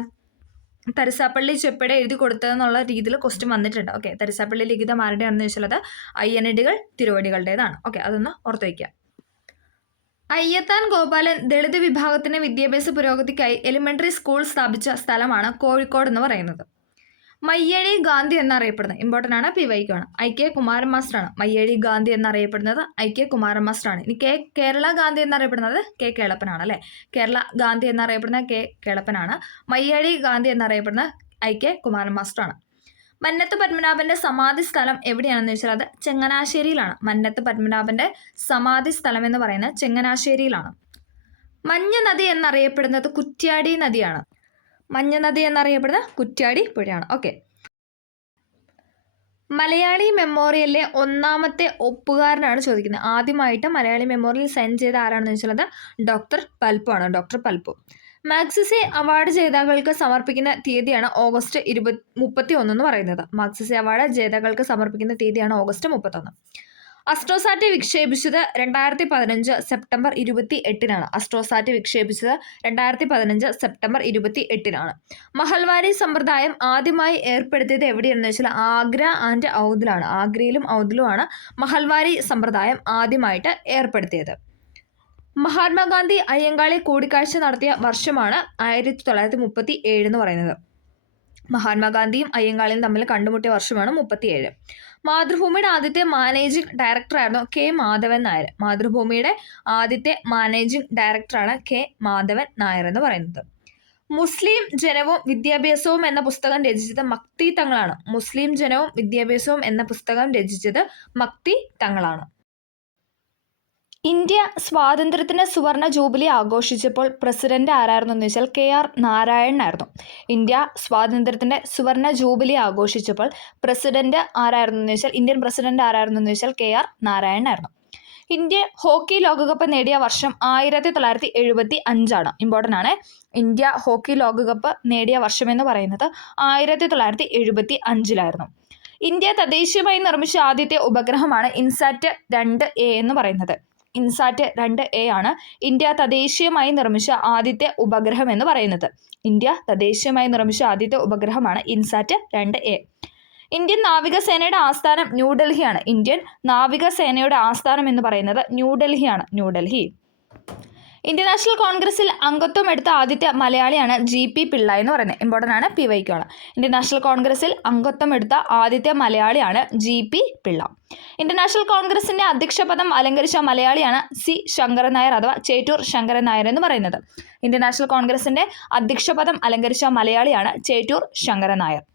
തരിസാപ്പള്ളി ചെപ്പയുടെ എഴുതി കൊടുത്തതെന്നുള്ള രീതിയിൽ ക്വസ്റ്റ്യൻ വന്നിട്ടുണ്ട്. ഓക്കെ. തരിസാപ്പള്ളി ലിഖിതം ആരുടെയാണെന്ന് ചോദിച്ചാൽ അത് അയ്യനടികൾ തിരുവടികളുടേതാണ്. ഓക്കെ. അതൊന്ന് ഓർത്ത് വയ്ക്കുക. അയ്യത്താൻ ഗോപാലൻ ദളിത് വിഭാഗത്തിന്റെ വിദ്യാഭ്യാസ പുരോഗതിക്കായി എലിമെന്ററി സ്കൂൾ സ്ഥാപിച്ച സ്ഥലമാണ് കോഴിക്കോട് എന്ന് പറയുന്നത്. മയ്യഴി ഗാന്ധി എന്നറിയപ്പെടുന്നത് ഇമ്പോർട്ടൻ്റ് ആണ്. PYക്കാണ്. IK കുമാരൻ മാസ്റ്ററാണ്. മയ്യഴി ഗാന്ധി എന്നറിയപ്പെടുന്നത് IK കുമാരൻ മാസ്റ്ററാണ്. ഇനി കേരള ഗാന്ധി എന്നറിയപ്പെടുന്നത് K കേളപ്പനാണ് അല്ലേ. കേരള ഗാന്ധി എന്നറിയപ്പെടുന്ന K കേളപ്പനാണ്. മയ്യഴി ഗാന്ധി എന്നറിയപ്പെടുന്നത് IK കുമാരൻ മാസ്റ്ററാണ്. മന്നത്ത് പത്മനാഭന്റെ സമാധി സ്ഥലം എവിടെയാണെന്ന് വെച്ചാൽ അത് ചങ്ങനാശ്ശേരിയിലാണ്. മന്നത്ത് പത്മനാഭന്റെ സമാധി സ്ഥലം എന്ന് പറയുന്നത് ചങ്ങനാശ്ശേരിയിലാണ്. മഞ്ഞ നദി എന്നറിയപ്പെടുന്നത് കുറ്റ്യാടി നദിയാണ്. മഞ്ഞ നദി എന്നറിയപ്പെടുന്ന കുറ്റ്യാടി പുഴയാണ്. ഓക്കെ. മലയാളി മെമ്മോറിയലിലെ ഒന്നാമത്തെ ഒപ്പുകാരനാണ് ചോദിക്കുന്നത്. ആദ്യമായിട്ട് മലയാളി മെമ്മോറിയൽ സൈൻ ചെയ്ത ആരാണെന്ന് വെച്ചാൽ അത് ഡോക്ടർ പൽപ്പു ആണ്. ഡോക്ടർ പൽപ്പു. മാഗ്സസെ അവാർഡ് ജേതാക്കൾക്ക് സമർപ്പിക്കുന്ന തീയതിയാണ് ഓഗസ്റ്റ് 31 എന്ന് പറയുന്നത്. മാഗ്സസെ അവാർഡ് ജേതാക്കൾക്ക് സമർപ്പിക്കുന്ന തീയതിയാണ് ഓഗസ്റ്റ് 31. അസ്ട്രോസാറ്റ് വിക്ഷേപിച്ചത് 2015 സെപ്റ്റംബർ 28-നാണ്. അസ്ട്രോസാറ്റ് വിക്ഷേപിച്ചത് 2015 സെപ്റ്റംബർ 28-നാണ്. മഹൽവാരി സമ്പ്രദായം ആദ്യമായി ഏർപ്പെടുത്തിയത് എവിടെയാണെന്ന് വെച്ചാൽ ആഗ്ര ആൻഡ് ഔദിലാണ്. ആഗ്രയിലും ഔദിലുമാണ് മഹൽവാരി സമ്പ്രദായം ആദ്യമായിട്ട് ഏർപ്പെടുത്തിയത്. മഹാത്മാഗാന്ധി അയ്യങ്കാളി കൂടിക്കാഴ്ച നടത്തിയ വർഷമാണ് 1937 എന്ന് പറയുന്നത്. മഹാത്മാഗാന്ധിയും അയ്യങ്കാളിയും തമ്മിൽ കണ്ടുമുട്ടിയ വർഷമാണ് 37. മാതൃഭൂമിയുടെ ആദ്യത്തെ മാനേജിംഗ് ഡയറക്ടറായിരുന്നു K മാധവൻ നായർ. മാതൃഭൂമിയുടെ ആദ്യത്തെ മാനേജിംഗ് ഡയറക്ടറാണ് K മാധവൻ നായർ എന്ന് പറയുന്നത്. മുസ്ലിം ജനവും വിദ്യാഭ്യാസവും എന്ന പുസ്തകം രചിച്ചത് മക്തി തങ്ങളാണ്. മുസ്ലിം ജനവും വിദ്യാഭ്യാസവും എന്ന പുസ്തകം രചിച്ചത് മക്തി തങ്ങളാണ്. ഇന്ത്യ സ്വാതന്ത്ര്യത്തിന് സുവർണ ജൂബിലി ആഘോഷിച്ചപ്പോൾ പ്രസിഡന്റ് ആരായിരുന്നു എന്ന് വെച്ചാൽ KR നാരായണനായിരുന്നു. ഇന്ത്യ സ്വാതന്ത്ര്യത്തിന്റെ സുവർണ ജൂബിലി ആഘോഷിച്ചപ്പോൾ പ്രസിഡന്റ് ആരായിരുന്നു എന്ന് വെച്ചാൽ ഇന്ത്യൻ പ്രസിഡന്റ് ആരായിരുന്നു എന്ന് വെച്ചാൽ KR നാരായണനായിരുന്നു. ഇന്ത്യ ഹോക്കി ലോകകപ്പ് നേടിയ വർഷം 1975 ആണ്. ഇമ്പോർട്ടൻ്റ് ആണ്. ഇന്ത്യ ഹോക്കി ലോകകപ്പ് നേടിയ വർഷം എന്ന് പറയുന്നത് 1975 ഇന്ത്യ തദ്ദേശീയമായി നിർമ്മിച്ച ആദ്യത്തെ ഉപഗ്രഹമാണ് ഇൻസാറ്റ് 2A എന്ന് പറയുന്നത്. ഇൻസാറ്റ് 2A ആണ് ഇന്ത്യ തദ്ദേശീയമായി നിർമ്മിച്ച ആദ്യത്തെ ഉപഗ്രഹം എന്ന് പറയുന്നത്. ഇന്ത്യ തദ്ദേശീയമായി നിർമ്മിച്ച ആദ്യത്തെ ഉപഗ്രഹമാണ് ഇൻസാറ്റ് 2A. ഇന്ത്യൻ നാവികസേനയുടെ ആസ്ഥാനം ന്യൂഡൽഹിയാണ്. ഇന്ത്യൻ നാവികസേനയുടെ ആസ്ഥാനം എന്ന് പറയുന്നത് ന്യൂഡൽഹിയാണ്. ന്യൂഡൽഹി. ഇന്ത്യൻ നാഷണൽ കോൺഗ്രസിൽ അംഗത്വം എടുത്ത ആദ്യത്തെ മലയാളിയാണ് GP പിള്ള എന്ന് പറയുന്നത്. ഇമ്പോർട്ടൻ്റ് ആണ്. PYക്കാണ്. ഇന്ത്യൻ നാഷണൽ കോൺഗ്രസിൽ അംഗത്വം എടുത്ത ആദ്യത്തെ മലയാളിയാണ് GP പിള്ള. ഇന്ത്യൻ നാഷണൽ കോൺഗ്രസിന്റെ അധ്യക്ഷ പദം അലങ്കരിച്ച മലയാളിയാണ് C ശങ്കരൻ നായർ അഥവാ ചേറ്റൂർ ശങ്കരൻ നായർ എന്ന് പറയുന്നത്. ഇന്ത്യൻ നാഷണൽ കോൺഗ്രസിന്റെ അധ്യക്ഷ പദം അലങ്കരിച്ച മലയാളിയാണ് ചേറ്റൂർ ശങ്കരൻ നായർ.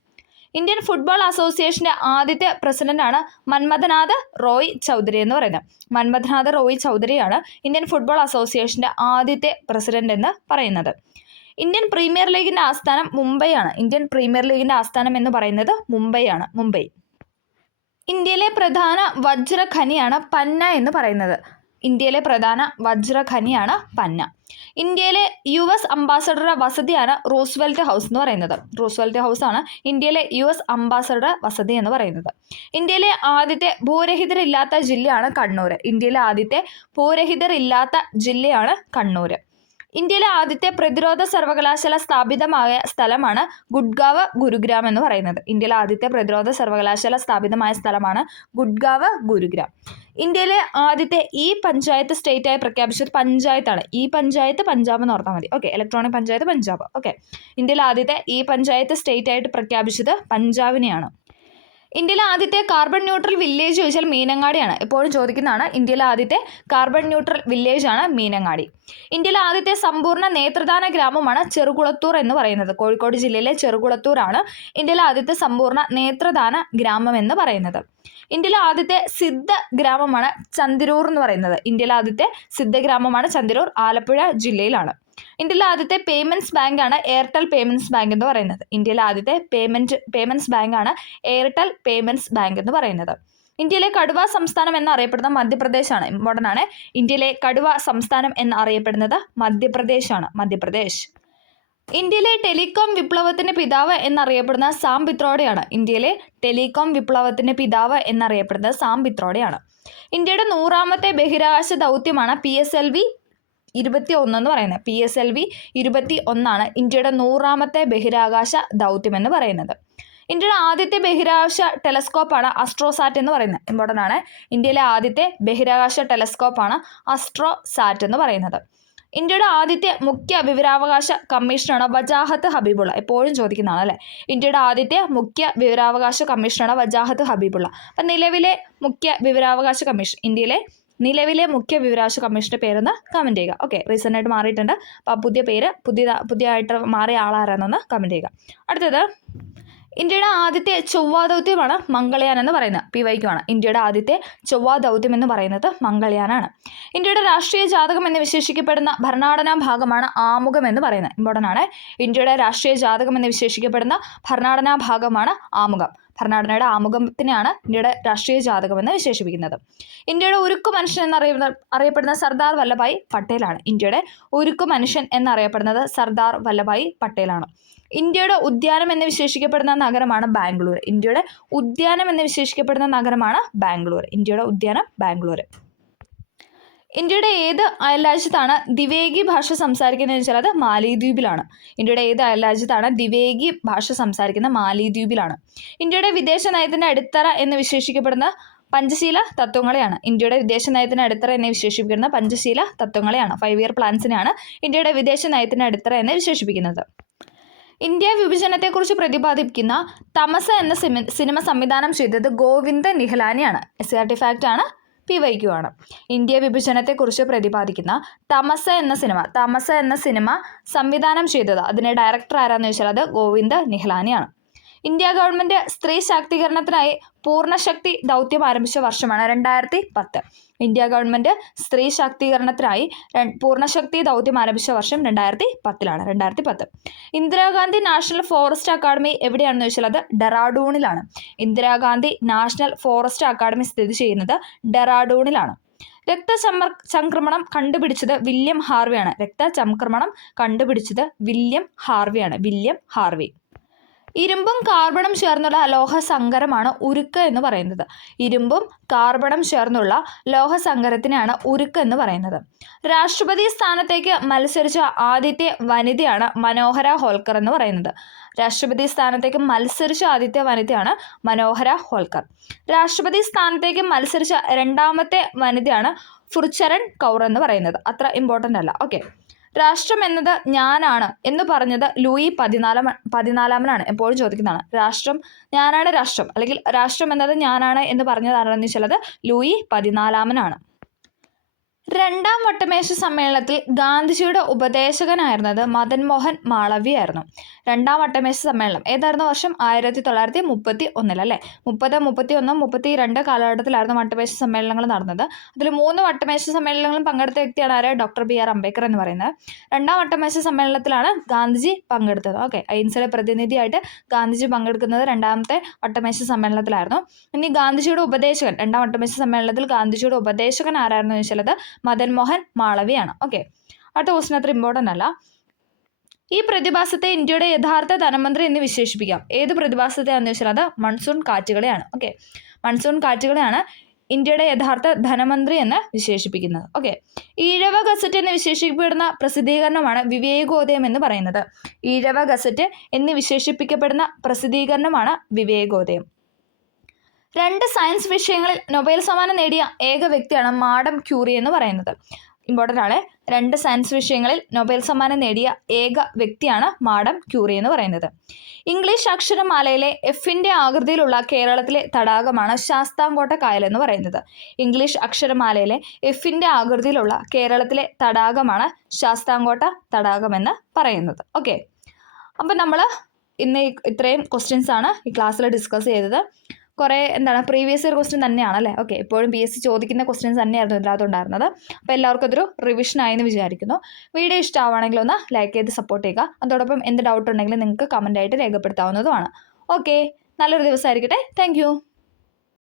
ഇന്ത്യൻ ഫുട്ബോൾ അസോസിയേഷന്റെ ആദ്യത്തെ പ്രസിഡന്റാണ് മന്മഥനാഥ് റോയ് ചൗധരി എന്ന് പറയുന്നത്. മന്മഥനാഥ് റോയ് ചൗധരിയാണ് ഇന്ത്യൻ ഫുട്ബോൾ അസോസിയേഷന്റെ ആദ്യത്തെ പ്രസിഡന്റ് എന്ന് പറയുന്നത്. ഇന്ത്യൻ പ്രീമിയർ ലീഗിൻ്റെ ആസ്ഥാനം മുംബൈയാണ്. ഇന്ത്യൻ പ്രീമിയർ ലീഗിൻ്റെ ആസ്ഥാനം എന്ന് പറയുന്നത് മുംബൈയാണ്. മുംബൈ. ഇന്ത്യയിലെ പ്രധാന വജ്രഖനിയാണ് പന്ന എന്ന് പറയുന്നത്. ഇന്ത്യയിലെ പ്രധാന വജ്രഖനിയാണ് പന്ന. ഇന്ത്യയിലെ US അംബാസഡറുടെ വസതിയാണ് റൂസ്വെൽറ്റ് ഹൗസ് എന്ന് പറയുന്നത്. റൂസ്വെൽറ്റ് ഹൗസ് ആണ് ഇന്ത്യയിലെ US അംബാസഡറുടെ വസതി എന്ന് പറയുന്നത്. ഇന്ത്യയിലെ ആദ്യത്തെ ഭൂരഹിതരില്ലാത്ത ജില്ലയാണ് കണ്ണൂർ. ഇന്ത്യയിലെ ആദ്യത്തെ ഭൂരഹിതരില്ലാത്ത ജില്ലയാണ് കണ്ണൂർ. ഇന്ത്യയിലെ ആദ്യത്തെ പ്രതിരോധ സർവകലാശാല സ്ഥാപിതമായ സ്ഥലമാണ് ഗുഡ്ഗാവ് ഗുരുഗ്രാം എന്ന് പറയുന്നത്. ഇന്ത്യയിലെ ആദ്യത്തെ പ്രതിരോധ സർവകലാശാല സ്ഥാപിതമായ സ്ഥലമാണ് ഗുഡ്ഗാവ് ഗുരുഗ്രാം. ഇന്ത്യയിലെ ആദ്യത്തെ പഞ്ചായത്ത് സ്റ്റേറ്റായി പ്രഖ്യാപിച്ചത് പഞ്ചായത്താണ്. പഞ്ചായത്ത് പഞ്ചാബ് എന്ന് ഓർത്താൽ മതി. Okay, electronic panchayat Punjab. Okay, ഇന്ത്യയിലെ ആദ്യത്തെ പഞ്ചായത്ത് സ്റ്റേറ്റായിട്ട് പ്രഖ്യാപിച്ചത് പഞ്ചാബിനെയാണ്. ഇന്ത്യയിലെ ആദ്യത്തെ കാർബൺ ന്യൂട്രൽ വില്ലേജ് ചോദിച്ചാൽ മീനങ്ങാടിയാണ്. എപ്പോഴും ചോദിക്കുന്നതാണ്. ഇന്ത്യയിലെ ആദ്യത്തെ കാർബൺ ന്യൂട്രൽ വില്ലേജ് ആണ് മീനങ്ങാടി. ഇന്ത്യയിലെ ആദ്യത്തെ സമ്പൂർണ്ണ നേത്രദാന ഗ്രാമമാണ് ചെറുകുളത്തൂർ എന്ന് പറയുന്നത്. കോഴിക്കോട് ജില്ലയിലെ ചെറുകുളത്തൂരാണ് ഇന്ത്യയിലെ ആദ്യത്തെ സമ്പൂർണ്ണ നേത്രദാന ഗ്രാമം എന്ന് പറയുന്നത്. ഇന്ത്യയിലെ ആദ്യത്തെ സിദ്ധ ഗ്രാമമാണ് ചന്ദിരൂർ എന്ന് പറയുന്നത്. ഇന്ത്യയിലെ ആദ്യത്തെ സിദ്ധ ഗ്രാമമാണ് ചന്ദിരൂർ, ആലപ്പുഴ ജില്ലയിലാണ്. ഇന്ത്യയിലെ ആദ്യത്തെ പേയ്മെന്റ്സ് ബാങ്കാണ് എയർടെൽ പേയ്മെന്റ്സ് ബാങ്ക് എന്ന് പറയുന്നത്. ഇന്ത്യയിലെ ആദ്യത്തെ പേയ്മെന്റ്സ് ബാങ്കാണ് എയർടെൽ പേയ്മെന്റ്സ് ബാങ്ക് എന്ന് പറയുന്നത്. ഇന്ത്യയിലെ കടുവ സംസ്ഥാനം എന്നറിയപ്പെടുന്ന മധ്യപ്രദേശാണ്. ഇമ്പോർട്ടൻ്റ് ആണ്. ഇന്ത്യയിലെ കടുവ സംസ്ഥാനം എന്നറിയപ്പെടുന്നത് മധ്യപ്രദേശാണ്. മധ്യപ്രദേശ്. ഇന്ത്യയിലെ ടെലികോം വിപ്ലവത്തിന്റെ പിതാവ് എന്നറിയപ്പെടുന്ന സാം പിത്രോഡയാണ്. ഇന്ത്യയിലെ ടെലികോം വിപ്ലവത്തിന്റെ പിതാവ് എന്നറിയപ്പെടുന്നത് സാം പിത്രോഡയാണ്. ഇന്ത്യയുടെ 100ാമത്തെ ബഹിരാകാശ ദൗത്യമാണ് PSLV 21 എന്ന് പറയുന്നത്. PSLV 21 ഇന്ത്യയുടെ 100ാമത്തെ ബഹിരാകാശ ദൗത്യം എന്ന് പറയുന്നത്. ഇന്ത്യയുടെ ആദ്യത്തെ ബഹിരാകാശ ടെലസ്കോപ്പാണ് അസ്ട്രോസാറ്റ് എന്ന് പറയുന്നത്. ഇമ്പോർട്ടൻ്റ് ആണ്. ഇന്ത്യയിലെ ആദ്യത്തെ ബഹിരാകാശ ടെലസ്കോപ്പാണ് അസ്ട്രോസാറ്റ് എന്ന് പറയുന്നത്. ഇന്ത്യയുടെ ആദ്യത്തെ മുഖ്യ വിവരാവകാശ കമ്മീഷനാണ് വജാഹത്ത് ഹബീബുള്ള. എപ്പോഴും ചോദിക്കുന്നതാണ് അല്ലേ. ഇന്ത്യയുടെ ആദ്യത്തെ മുഖ്യ വിവരാവകാശ കമ്മീഷനാണ് വജാഹത്ത് ഹബീബുള്ള. അപ്പം നിലവിലെ മുഖ്യ വിവരാവകാശ കമ്മീഷൻ, ഇന്ത്യയിലെ നിലവിലെ മുഖ്യ വിവരാവകാശ കമ്മീഷൻ്റെ പേരൊന്ന് കമൻറ്റ് ചെയ്യുക. ഓക്കെ, റീസെൻ്റ് ആയിട്ട് മാറിയിട്ടുണ്ട്. അപ്പോൾ പുതിയ പേര് പുതിയതായിട്ട് മാറിയ ആളാരാന്നൊന്ന് കമൻറ്റ് ചെയ്യുക. അടുത്തത്, ഇന്ത്യയുടെ ആദ്യത്തെ ചൊവ്വാ ദൗത്യമാണ് മംഗൾയാൻ എന്ന് പറയുന്നത്. PYQ ആണ്. ഇന്ത്യയുടെ ആദ്യത്തെ ചൊവ്വാ ദൗത്യം എന്ന് പറയുന്നത് മംഗൾയാനാണ്. ഇന്ത്യയുടെ രാഷ്ട്രീയ ജാതകം എന്ന് വിശേഷിക്കപ്പെടുന്ന ഭരണഘടനാ ഭാഗമാണ് ആമുഖം എന്ന് പറയുന്നത്. ഇമ്പോർട്ടൻ്റ് ആണ്. ഇന്ത്യയുടെ രാഷ്ട്രീയ ജാതകം എന്ന് വിശേഷിക്കപ്പെടുന്ന ഭരണഘടനാ ഭാഗമാണ് ആമുഖം. ഭരണഘടനയുടെ ആമുഖത്തിനെയാണ് ഇന്ത്യയുടെ രാഷ്ട്രീയ ജാതകം എന്ന് വിശേഷിപ്പിക്കുന്നത്. ഇന്ത്യയുടെ ഉരുക്കു മനുഷ്യൻ എന്നറിയപ്പെടുന്ന സർദാർ വല്ലഭായ് പട്ടേലാണ്. ഇന്ത്യയുടെ ഉരുക്കു മനുഷ്യൻ എന്നറിയപ്പെടുന്നത് സർദാർ വല്ലഭായ് പട്ടേലാണ്. ഇന്ത്യയുടെ ഉദ്യാനം എന്ന് വിശേഷിക്കപ്പെടുന്ന നഗരമാണ് ബാംഗ്ലൂർ. ഇന്ത്യയുടെ ഉദ്യാനം എന്ന് വിശേഷിക്കപ്പെടുന്ന നഗരമാണ് ബാംഗ്ലൂർ. ഇന്ത്യയുടെ ഉദ്യാനം ബാംഗ്ലൂർ. ഇന്ത്യയുടെ ഏത് അയൽരാജ്യത്താണ് ദിവേഗി ഭാഷ സംസാരിക്കുന്നത് വെച്ചാൽ അത് മാലിദ്വീപിലാണ്. ഇന്ത്യയുടെ ഏത് അയൽരാജ്യത്താണ് ദിവേഗി ഭാഷ സംസാരിക്കുന്ന മാലിദ്വീപിലാണ്. ഇന്ത്യയുടെ വിദേശ നയത്തിൻ്റെ അടിത്തറ എന്ന് വിശേഷിക്കപ്പെടുന്ന പഞ്ചശീല തത്വങ്ങളെയാണ്. ഇന്ത്യയുടെ വിദേശ നയത്തിന് അടിത്തറ എന്ന് വിശേഷിപ്പിക്കുന്ന പഞ്ചശീല തത്വങ്ങളെയാണ്. 5 ഇയർ പ്ലാൻസിനെയാണ് ഇന്ത്യയുടെ വിദേശ നയത്തിന് അടിത്തറ എന്ന് വിശേഷിപ്പിക്കുന്നത്. ഇന്ത്യ വിഭജനത്തെക്കുറിച്ച് പ്രതിപാദിക്കുന്ന തമസ എന്ന സിനിമ സംവിധാനം ചെയ്തത് ഗോവിന്ദ് നിഹലാനിയാണ്. SCRT ഫാക്റ്റ് ആണ്. PYQ ആണ്. ഇന്ത്യ വിഭജനത്തെക്കുറിച്ച് പ്രതിപാദിക്കുന്ന തമസ എന്ന സിനിമ സംവിധാനം ചെയ്തത്, അതിൻ്റെ ഡയറക്ടർ ആരാന്ന് ചോദിച്ചാൽ അത് ഗോവിന്ദ് നിഹലാനിയാണ്. ഇന്ത്യ ഗവൺമെൻറ് സ്ത്രീ ശാക്തീകരണത്തിനായി പൂർണ്ണശക്തി ദൗത്യം ആരംഭിച്ച വർഷമാണ് 2010. ഇന്ത്യ ഗവൺമെൻറ് സ്ത്രീ ശാക്തീകരണത്തിനായി പൂർണ്ണശക്തി ദൗത്യം ആരംഭിച്ച വർഷം 2010ലാണ്. 2010. ഇന്ദിരാഗാന്ധി നാഷണൽ ഫോറസ്റ്റ് അക്കാദമി എവിടെയാണെന്ന് ചോദിച്ചാൽ അത് ഡെറാഡൂണിലാണ്. ഇന്ദിരാഗാന്ധി നാഷണൽ ഫോറസ്റ്റ് അക്കാദമി സ്ഥിതി ചെയ്യുന്നത് ഡെറാഡൂണിലാണ്. രക്തചംക്രമണം കണ്ടുപിടിച്ചത് വില്യം ഹാർവിയാണ്. William Harvey. ഇരുമ്പും കാർബണും ചേർന്നുള്ള ലോഹസങ്കരമാണ് ഉരുക്ക് എന്ന് പറയുന്നത്. ഇരുമ്പും കാർബണും ചേർന്നുള്ള ലോഹസങ്കരത്തിനെയാണ് ഉരുക്ക് എന്ന് പറയുന്നത്. രാഷ്ട്രപതി സ്ഥാനത്തേക്ക് മത്സരിച്ച ആദ്യത്തെ വനിതയാണ് മനോഹര ഹോൾക്കർ എന്ന് പറയുന്നത്. രാഷ്ട്രപതി സ്ഥാനത്തേക്ക് മത്സരിച്ച ആദ്യത്തെ വനിതയാണ് മനോഹര ഹോൾക്കർ. രാഷ്ട്രപതി സ്ഥാനത്തേക്ക് മത്സരിച്ച രണ്ടാമത്തെ വനിതയാണ് ഫുർചരൺ കൗർ എന്ന് പറയുന്നത്. അത്ര ഇമ്പോർട്ടൻ്റ് അല്ല. ഓക്കെ, രാഷ്ട്രം എന്നത് ഞാനാണ് എന്ന് പറഞ്ഞത് ലൂയി 14 എപ്പോഴും ചോദിക്കുന്നതാണ്. ഞാനാണ് രാഷ്ട്രം, അല്ലെങ്കിൽ രാഷ്ട്രം എന്നത് ഞാനാണ് എന്ന് പറഞ്ഞത് ആരാണെന്ന് വെച്ചാൽ അത് ലൂയി 14. രണ്ടാം വട്ടമേശ സമ്മേളനത്തിൽ ഗാന്ധിജിയുടെ ഉപദേശകനായിരുന്നത് മദൻ മോഹൻ മാളവ്യ ആയിരുന്നു. രണ്ടാം വട്ടമേശ സമ്മേളനം ഏതായിരുന്നു വർഷം? 1931 അല്ലേ. 30, 31, 32 കാലഘട്ടത്തിലായിരുന്നു വട്ടമേശ സമ്മേളനങ്ങൾ നടന്നത്. അതിൽ 3 വട്ടമേശ സമ്മേളനങ്ങളും പങ്കെടുത്ത വ്യക്തിയാണ് ആര്? ഡോക്ടർ ബി ആർ അംബേദ്കർ എന്ന് പറയുന്നത്. രണ്ടാം വട്ടമേശ സമ്മേളനത്തിലാണ് ഗാന്ധിജി പങ്കെടുത്തത്. ഓക്കെ, അഹിംസയുടെ പ്രതിനിധിയായിട്ട് ഗാന്ധിജി പങ്കെടുക്കുന്നത് രണ്ടാമത്തെ വട്ടമേശ സമ്മേളനത്തിലായിരുന്നു. ഇനി ഗാന്ധിജിയുടെ ഉപദേശകൻ, രണ്ടാം വട്ടമേശ സമ്മേളനത്തിൽ ഗാന്ധിജിയുടെ ഉപദേശകൻ ആരായിരുന്നു ചോദിച്ചാൽ അത് മദൻ മോഹൻ മാളവ്യയാണ്. ഓക്കെ, അടുത്ത ക്വസ്റ്റ്യൻ അത്ര ഇമ്പോർട്ടൻ്റ് അല്ല. ഈ പ്രതിഭാസത്തെ ഇന്ത്യയുടെ യഥാർത്ഥ ധനമന്ത്രി എന്ന് വിശേഷിപ്പിക്കാം. ഏത് പ്രതിഭാസത്തെയാണെന്ന് ചോദിച്ചാൽ അത് മൺസൂൺ കാറ്റുകളെയാണ്. ഓക്കെ, മൺസൂൺ കാറ്റുകളെയാണ് ഇന്ത്യയുടെ യഥാർത്ഥ ധനമന്ത്രി എന്ന് വിശേഷിപ്പിക്കുന്നത്. ഓക്കെ, ഈഴവ ഗസറ്റ് എന്ന് വിശേഷിക്കപ്പെടുന്ന പ്രസിദ്ധീകരണമാണ് വിവേകോദയം എന്ന് പറയുന്നത്. ഈഴവ ഗസറ്റ് എന്ന് വിശേഷിപ്പിക്കപ്പെടുന്ന പ്രസിദ്ധീകരണമാണ് വിവേകോദയം. 2 സയൻസ് വിഷയങ്ങളിൽ നൊബേൽ സമ്മാനം നേടിയ ഏക വ്യക്തിയാണ് മാഡം ക്യൂറി എന്ന് പറയുന്നത്. ഇമ്പോർട്ടൻ്റ് ആണ്. 2 സയൻസ് വിഷയങ്ങളിൽ നൊബേൽ സമ്മാനം നേടിയ ഏക വ്യക്തിയാണ് മാഡം ക്യൂറി എന്ന് പറയുന്നത്. ഇംഗ്ലീഷ് അക്ഷരമാലയിലെ എഫിൻ്റെ ആകൃതിയിലുള്ള കേരളത്തിലെ തടാകമാണ് ശാസ്താംകോട്ട കായൽ എന്ന് പറയുന്നത്. ഇംഗ്ലീഷ് അക്ഷരമാലയിലെ എഫിൻ്റെ ആകൃതിയിലുള്ള കേരളത്തിലെ തടാകമാണ് ശാസ്താംകോട്ട തടാകമെന്ന് പറയുന്നത്. ഓക്കെ, അപ്പം നമ്മൾ ഇന്ന് ഇത്രയും ക്വസ്റ്റ്യൻസ് ആണ് ഈ ക്ലാസ്സിൽ ഡിസ്കസ് ചെയ്തത്. കുറേ പ്രീവിയസ് ഇയർ ക്വസ്റ്റ്യൻ തന്നെയാണ് അല്ലേ. ഓക്കെ, എപ്പോഴും PSC ചോദിക്കുന്ന ക്വസ്റ്റ്യൻസ് തന്നെയായിരുന്നു ഇതിനകത്തുണ്ടായിരുന്നത്. അപ്പോൾ എല്ലാവർക്കും അതൊരു റിവിഷൻ എന്ന് വിചാരിക്കുന്നു. വീഡിയോ ഇഷ്ടമാണെങ്കിൽ ഒന്ന് ലൈക്ക് ചെയ്ത് സപ്പോർട്ട് ചെയ്യുക. അതോടൊപ്പം എന്ത് ഡൗട്ട് ഉണ്ടെങ്കിലും നിങ്ങൾക്ക് കമൻ്റായിട്ട് രേഖപ്പെടുത്താവുന്നതുമാണ്. ഓക്കെ, നല്ലൊരു ദിവസമായിരിക്കട്ടെ. താങ്ക്